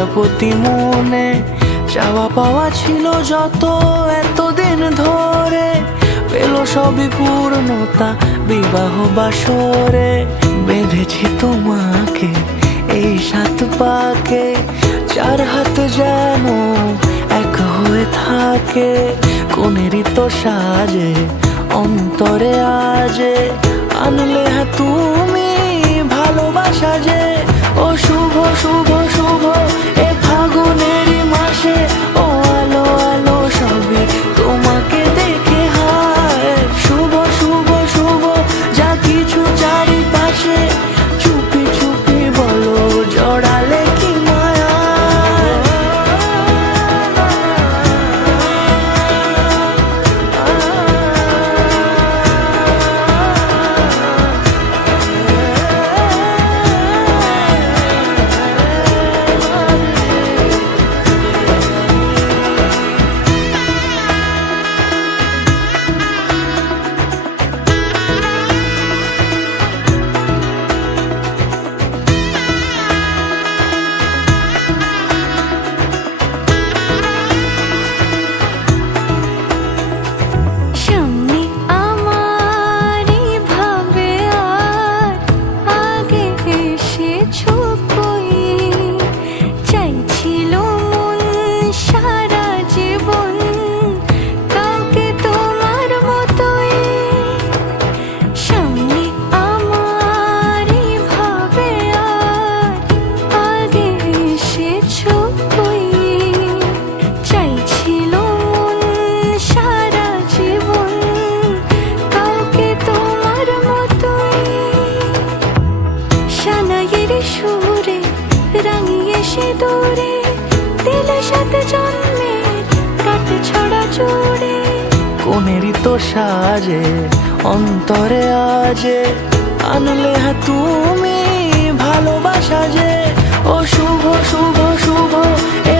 প্রজাপতি মনে চাওয়া পাওয়া ছিল যত এতদিন ধরে, পেল সবই পূর্ণতা বিবাহ বাসরে। বেঁধেছি তোমাকে এই 7 পাকে, 4 হাত যেন এক হয়ে থাকে। কোনেরই তো সাজে অন্তরে আজে আনলে তুমি ভালোবাসা যে। ও শুভ শুভ শুভ এ ফাগুনেরই মাসে, ও আলো আলো সবই তোমাকে দেখে হায়। শুভ শুভ শুভ যা কিছু চারিপাশে, চুপি চুপি বলো জড়ালে কি মায়া। সুরে রাঙিয়ে সে দূরে দিলে 7 জন্মের কাট ছড়া জোড়ে। কোনেরই তো সাজে অন্তরে আজে আনলে তুমি ভালোবাসা যে। ও শুভ শুভ শুভ এ